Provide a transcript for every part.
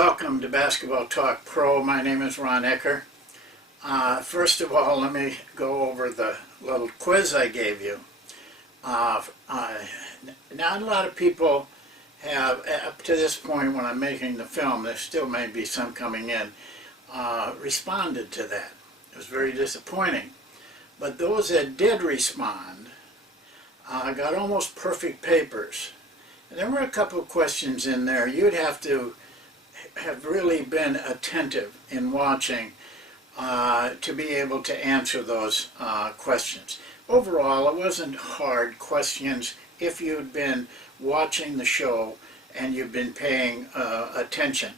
Welcome to Basketball Talk Pro. My name is Ron Ekker. First of all, let me go over the little quiz I gave you. Not a lot of people have, up to this point when I'm making the film, there still may be some coming in, responded to that. It was very disappointing. But those that did respond got almost perfect papers. And there were a couple of questions in there. You'd have to have really been attentive in watching to be able to answer those questions. Overall, it wasn't hard questions if you'd been watching the show and you've been paying attention.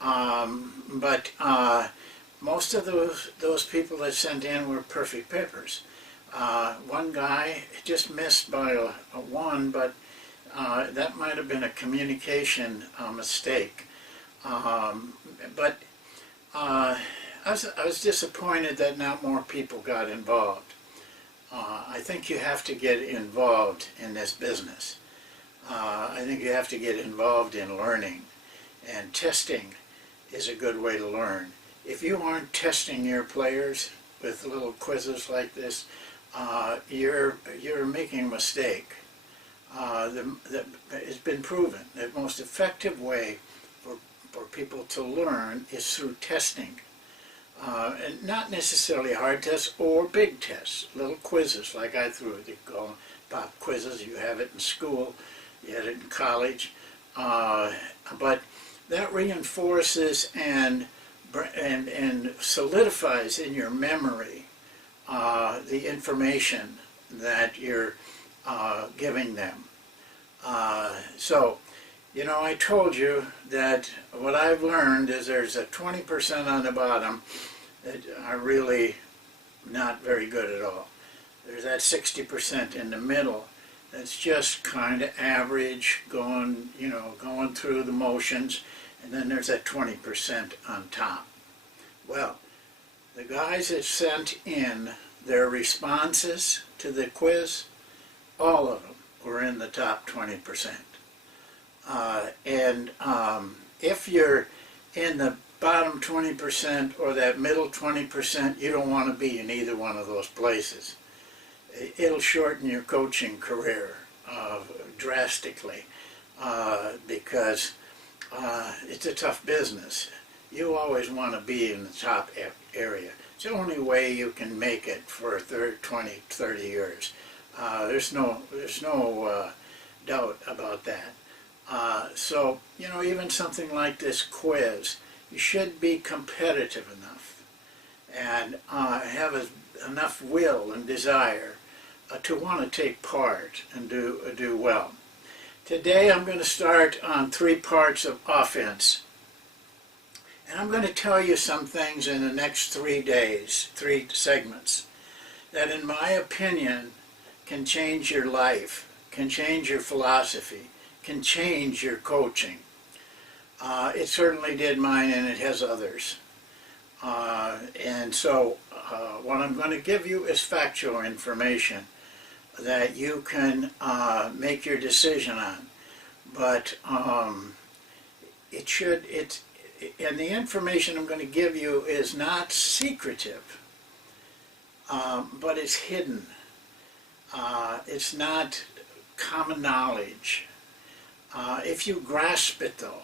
But most of those people that sent in were perfect papers. One guy just missed by a one, but that might have been a communication mistake. But I was disappointed that not more people got involved. I think you have to get involved in this business. I think you have to get involved in learning, and testing is a good way to learn. If you aren't testing your players with little quizzes like this, you're making a mistake. It's been proven the most effective way for people to learn is through testing. And not necessarily hard tests or big tests, little quizzes like I threw. They call them pop quizzes. You have it in school, you had it in college. But that reinforces and solidifies in your memory the information that you're giving them. So, you know, I told you that what I've learned is there's a 20% on the bottom that are really not very good at all. There's that 60% in the middle that's just kind of average, going through the motions, and then there's that 20% on top. Well, the guys that sent in their responses to the quiz, all of them were in the top 20%. If you're in the bottom 20% or that middle 20%, you don't want to be in either one of those places. It'll shorten your coaching career drastically because it's a tough business. You always want to be in the top area. It's the only way you can make it for 20, 30 years. There's no doubt about that. So, you know, even something like this quiz, you should be competitive enough and have enough will and desire to want to take part and do well. Today I'm going to start on 3 parts of offense. And I'm going to tell you some things in the next 3 days, 3 segments, that in my opinion can change your life, can change your philosophy, can change your coaching. It certainly did mine, and it has others. And so what I'm going to give you is factual information that you can make your decision on. But and the information I'm going to give you is not secretive, but it's hidden. It's not common knowledge. If you grasp it, though,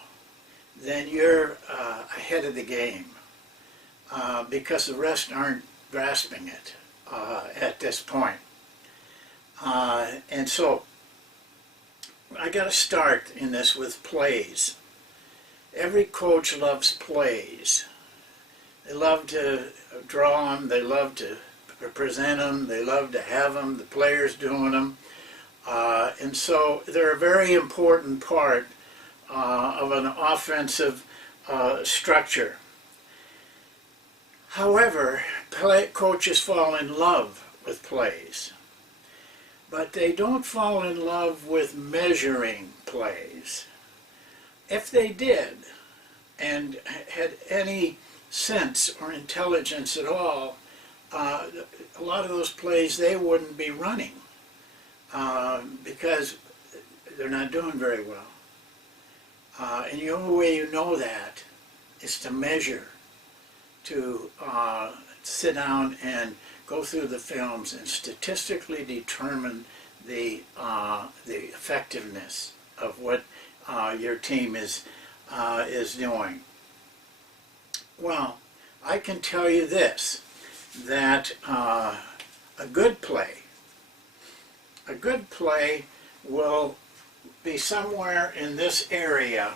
then you're ahead of the game because the rest aren't grasping it at this point. And so I got to start in this with plays. Every coach loves plays. They love to draw them, they love to present them, they love to have them, the players doing them. And so they're a very important part of an offensive structure. However, coaches fall in love with plays, but they don't fall in love with measuring plays. If they did and had any sense or intelligence at all, a lot of those plays they wouldn't be running because they're not doing very well. And the only way you know that is to measure, to sit down and go through the films and statistically determine the effectiveness of what your team is doing. Well, I can tell you this, that a good play will be somewhere in this area.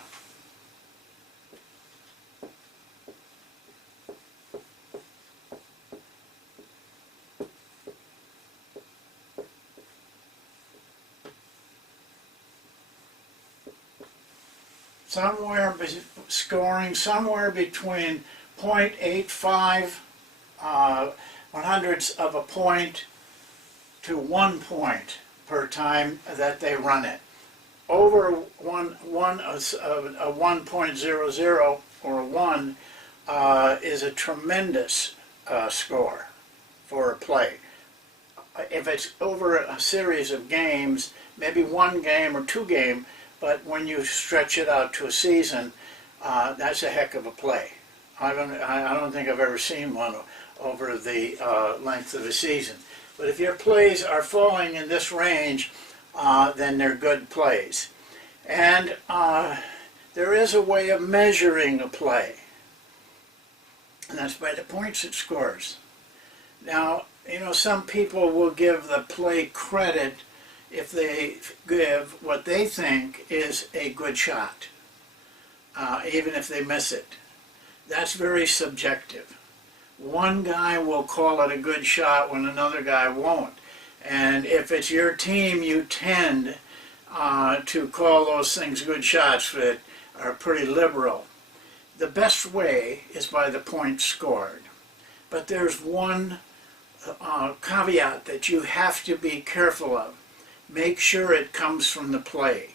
Scoring somewhere between 0.85 one-hundredths of a point to 1 point per time that they run it. Over a 1.00 or a 1 is a tremendous score for a play. If it's over a series of games, maybe 1 game or 2 games, but when you stretch it out to a season, that's a heck of a play. I don't think I've ever seen one over the length of a season. But if your plays are falling in this range, then they're good plays. And there is a way of measuring a play, and that's by the points it scores. Now, you know, some people will give the play credit if they give what they think is a good shot, even if they miss it. That's very subjective. One guy will call it a good shot when another guy won't. And if it's your team, you tend to call those things good shots that are pretty liberal. The best way is by the points scored. But there's one caveat that you have to be careful of. Make sure it comes from the play.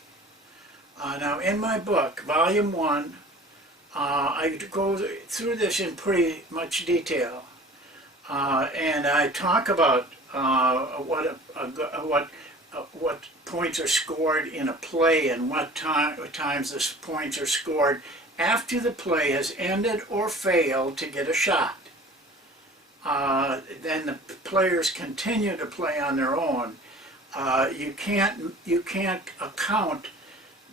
Now in my book, Volume 1, I go through this in pretty much detail, and I talk about what points are scored in a play and what times the points are scored after the play has ended or failed to get a shot. Then the players continue to play on their own. You can't account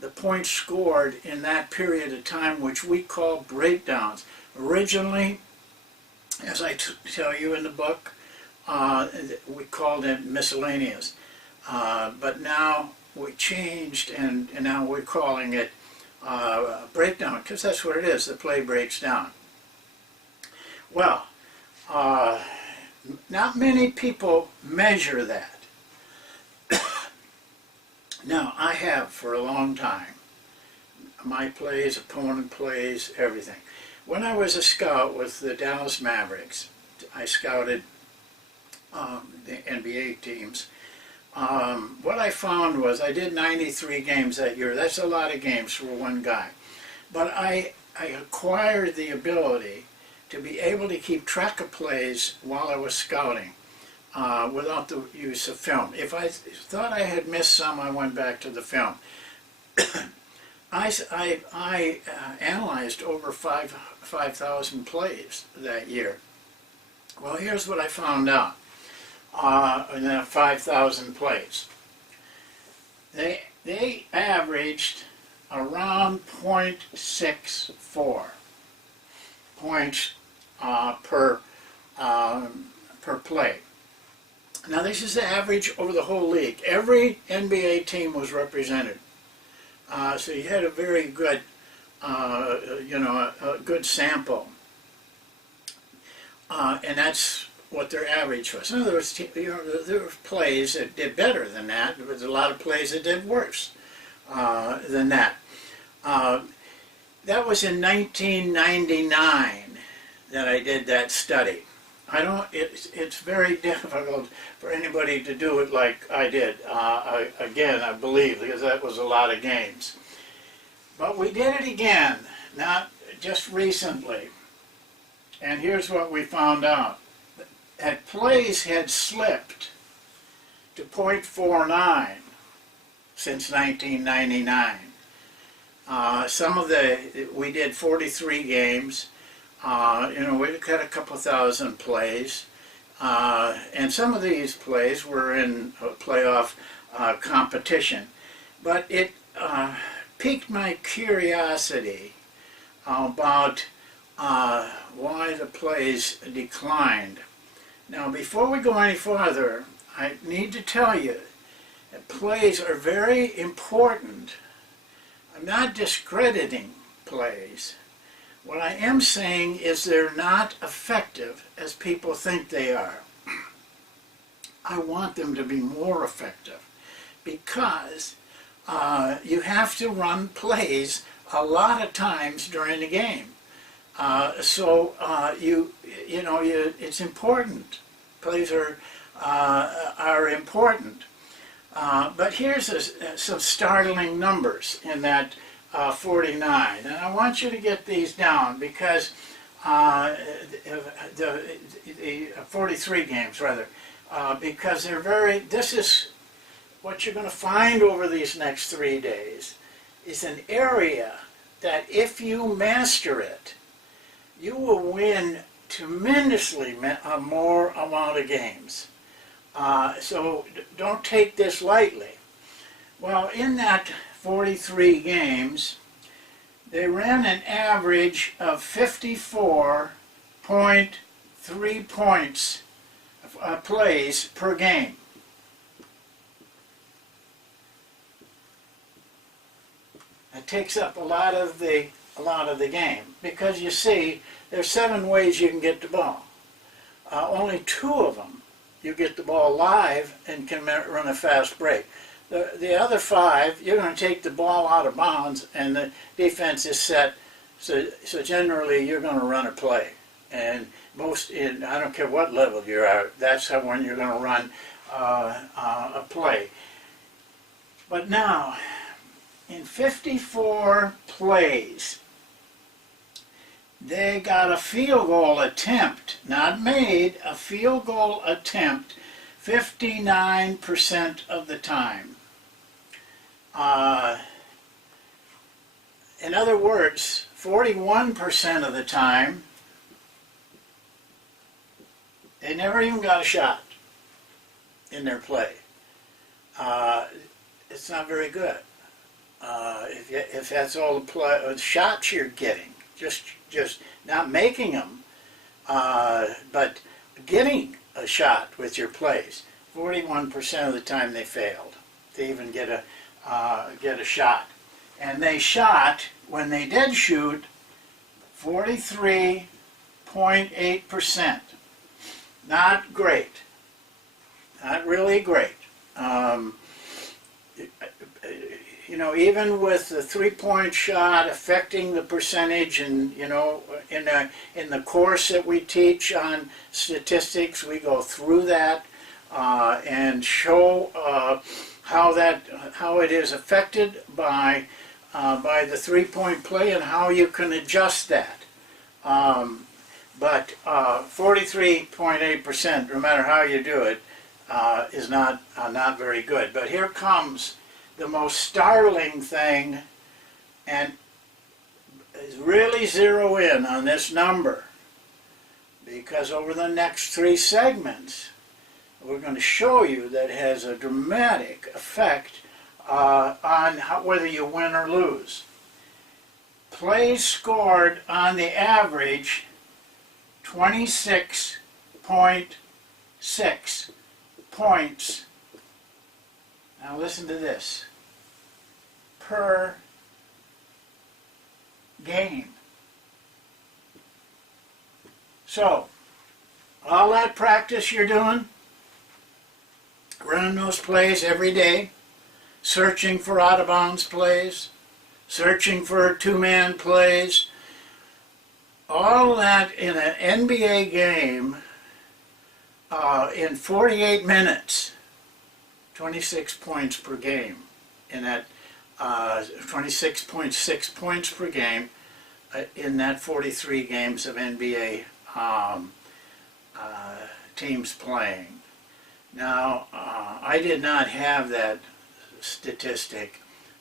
the points scored in that period of time, which we call breakdowns. Originally, as I tell you in the book, we called it miscellaneous. But now we changed, and now we're calling it breakdown, because that's what it is. The play breaks down. Well, not many people measure that. Now, I have for a long time. My plays, opponent plays, everything. When I was a scout with the Dallas Mavericks, I scouted the NBA teams. What I found was I did 93 games that year. That's a lot of games for one guy. But I acquired the ability to be able to keep track of plays while I was scouting. Without the use of film. If I thought I had missed some, I went back to the film. I analyzed over 5,000 plays that year. Well, here's what I found out in that 5,000 plays. They averaged around 0.64 points per play. Now this is the average over the whole league. Every NBA team was represented. So you had a very good, a good sample. And that's what their average was. In other words, there were plays that did better than that. There was a lot of plays that did worse than that. That was in 1999 that I did that study. It's very difficult for anybody to do it like I did, again, I believe, because that was a lot of games. But we did it again, not just recently. And here's what we found out. That plays had slipped to 0.49 since 1999. We did 43 games. We got a couple thousand plays. And some of these plays were in playoff competition. But it piqued my curiosity about why the plays declined. Now, before we go any farther, I need to tell you that plays are very important. I'm not discrediting plays. What I am saying is they're not effective as people think they are. I want them to be more effective because you have to run plays a lot of times during the game. It's important. Plays are important. But here's some startling numbers in that 49, and I want you to get these down because the 43 games rather, because they're very. This is what you're going to find over these next 3 days is an area that if you master it, you will win tremendously more amount of games. So don't take this lightly. Well, in that 43 games, they ran an average of 54.3 points plays per game. It takes up a lot of the game because you see there's 7 ways you can get the ball. Only 2 of them you get the ball live and can run a fast break. The other 5 you're going to take the ball out of bounds and the defense is set. So generally you're going to run a play. And I don't care what level you're at, that's when you're going to run a play. But now, in 54 plays, they got a field goal attempt, not made, a field goal attempt 59% of the time. In other words, 41% of the time, they never even got a shot in their play. It's not very good. If that's all the shots you're getting, just not making them, but getting a shot with your plays. 41% of the time they failed to even get a shot, and they shot when they did shoot 43.8%. Not great. Not really great. Even with the 3-point shot affecting the percentage, and in the course that we teach on statistics, we go through that and show how it is affected by the 3-point play and how you can adjust that. But 43.8%, no matter how you do it, is not very good. But here comes the most startling thing, and really zero in on this number, because over the next 3 segments, we're going to show you that it has a dramatic effect on whether you win or lose. Plays scored on the average 26.6 points. Now listen to this. Per game. So, all that practice you're doing, running those plays every day, searching for out-of-bounds plays, searching for 2-man plays, all that in an NBA game in 48 minutes, 26 points per game, in that 26.6 points per game in that 43 games of NBA teams playing. Now, I did not have that statistic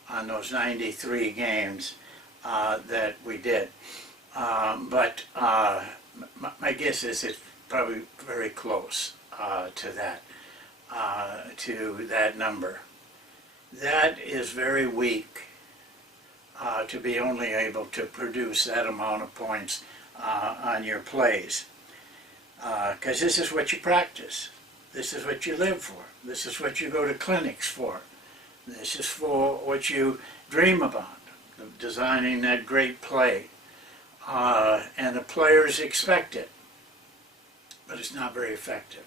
on those 93 games that we did. But my guess is it's probably very close to that number. That is very weak to be only able to produce that amount of points on your plays. Because this is what you practice. This is what you live for. This is what you go to clinics for. This is for what you dream about, designing that great play. And the players expect it, but it's not very effective.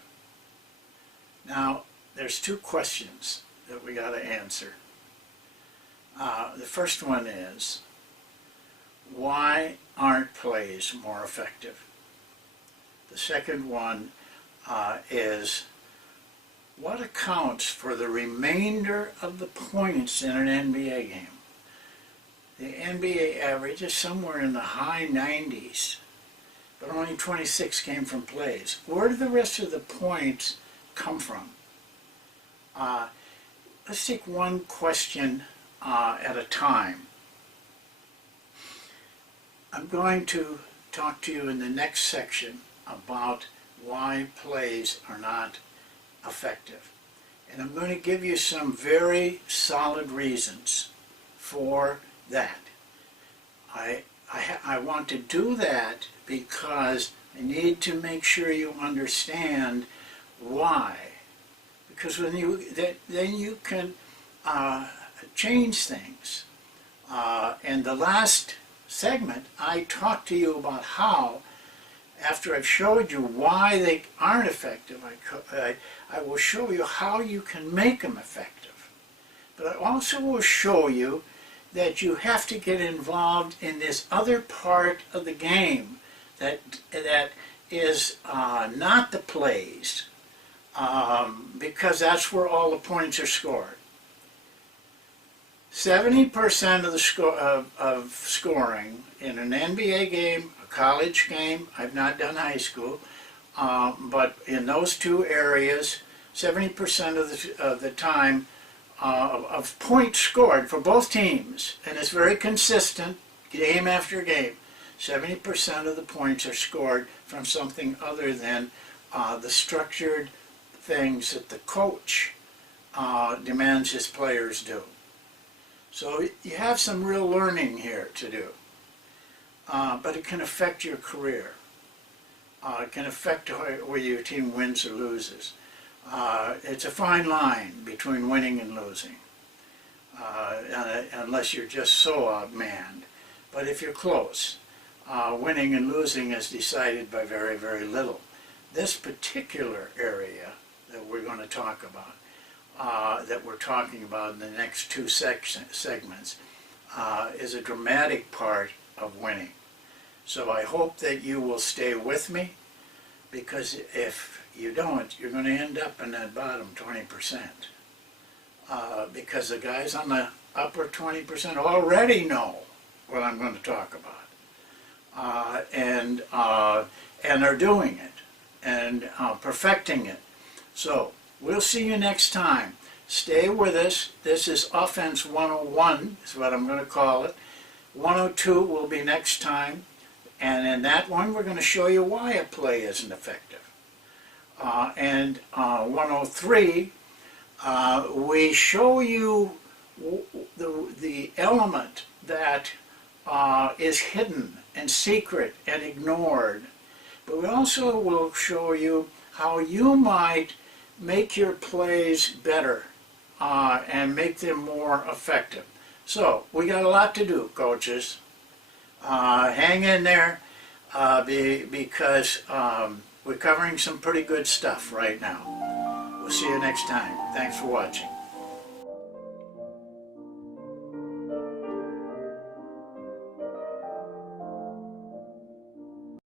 Now, there's two questions that we got to answer. The first one is, why aren't plays more effective? The second one is, what accounts for the remainder of the points in an NBA game? The NBA average is somewhere in the high 90s, but only 26 came from plays. Where do the rest of the points come from? Let's take one question at a time. I'm going to talk to you in the next section about why plays are not effective. And I'm going to give you some very solid reasons for that. I want to do that because I need to make sure you understand why. Because then you can change things. And the last segment, I talked to you about how, after I've showed you why they aren't effective, I will show you how you can make them effective. But I also will show you that you have to get involved in this other part of the game that is not the plays, because that's where all the points are scored. 70% of scoring in an NBA game, a college game, I've not done high school, but in those two areas, 70% of the time of points scored for both teams, and it's very consistent game after game. 70% of the points are scored from something other than the structured things that the coach demands his players do. So you have some real learning here to do, but it can affect your career. It can affect whether your team wins or loses. It's a fine line between winning and losing, unless you're just so outmanned. But if you're close, winning and losing is decided by very, very little. This particular area that we're going to talk about, that we're talking about in the next two segments, is a dramatic part of winning. So I hope that you will stay with me, because if you don't, you're going to end up in that bottom 20%. Because the guys on the upper 20% already know what I'm going to talk about. And are doing it and perfecting it. So we'll see you next time. Stay with us. This is Offense 101 is what I'm going to call it. 102 will be next time. And in that one, we're going to show you why a play isn't effective. And 103, we show you the element that is hidden and secret and ignored. But we also will show you how you might make your plays better and make them more effective. So we got a lot to do, coaches. Hang in there because we're covering some pretty good stuff right now. We'll see you next time. Thanks for watching.